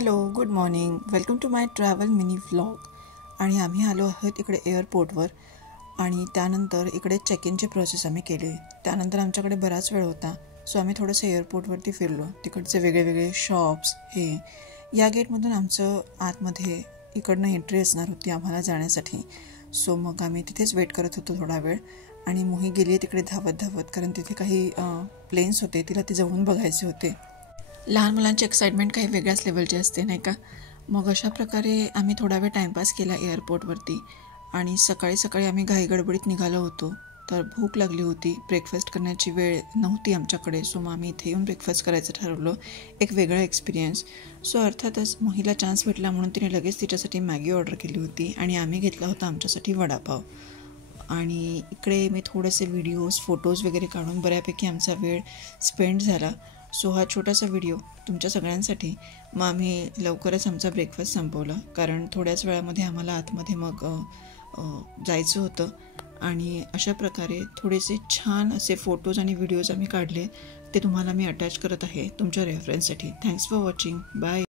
Hello, good morning. Welcome to my travel mini vlog. आणि आम्ही आलो आहोत इकडे एअरपोर्टवर आणि त्यानंतर इकडे चेक इनची प्रोसेस आम्ही केली. त्यानंतर आमच्याकडे बराच वेळ होता, सो आम्ही थोडंसं एअरपोर्टवरती फिरलो. तिकडचे वेगळे शॉप्स हे या गेटमधून आमचं आतमध्ये इकडनं एंट्री असणार होती आम्हाला जाण्यासाठी. सो मग आम्ही तिथेच वेट करत होतो थोडा वेळ. आणि मोही गेली आहे तिकडे धावत कारण तिथे काही प्लेन्स होते, तिला ते जाऊन बघायचे होते. लहान मुलांची एक्साइटमेंट काही वेगळ्याच लेवलची असते नाही का. मग अशा प्रकारे आम्ही थोडा वेळ टाईमपास केला एअरपोर्टवरती. आणि सकाळी आम्ही घाईगडबडीत निघालो होतो, तर भूक लागली होती. ब्रेकफास्ट करण्याची वेळ नव्हती आमच्याकडे, सो मग आम्ही इथे येऊन ब्रेकफास्ट करायचं ठरवलं. एक वेगळा एक्सपिरियन्स. सो अर्थातच महिला चान्स भेटला म्हणून तिने लगेच तिच्यासाठी मॅगी ऑर्डर केली होती आणि आम्ही घेतला होता आमच्यासाठी वडापाव. आणि इकडे मी थोडेसे व्हिडिओज फोटोज वगैरे काढून बऱ्यापैकी आमचा वेळ स्पेंड झाला. सो हा छोटासा व्हिडिओ तुमच्या सगळ्यांसाठी. मग आम्ही लवकरच आमचा ब्रेकफास्ट संपवला, कारण थोड्याच वेळामध्ये आम्हाला आतमध्ये मग जायचं होतं. आणि अशा प्रकारे थोडेसे छान असे फोटोज आणि व्हिडिओज आम्ही काढले, ते तुम्हाला मी अटॅच करत आहे तुमच्या रेफरन्ससाठी. Thanks for watching. बाय.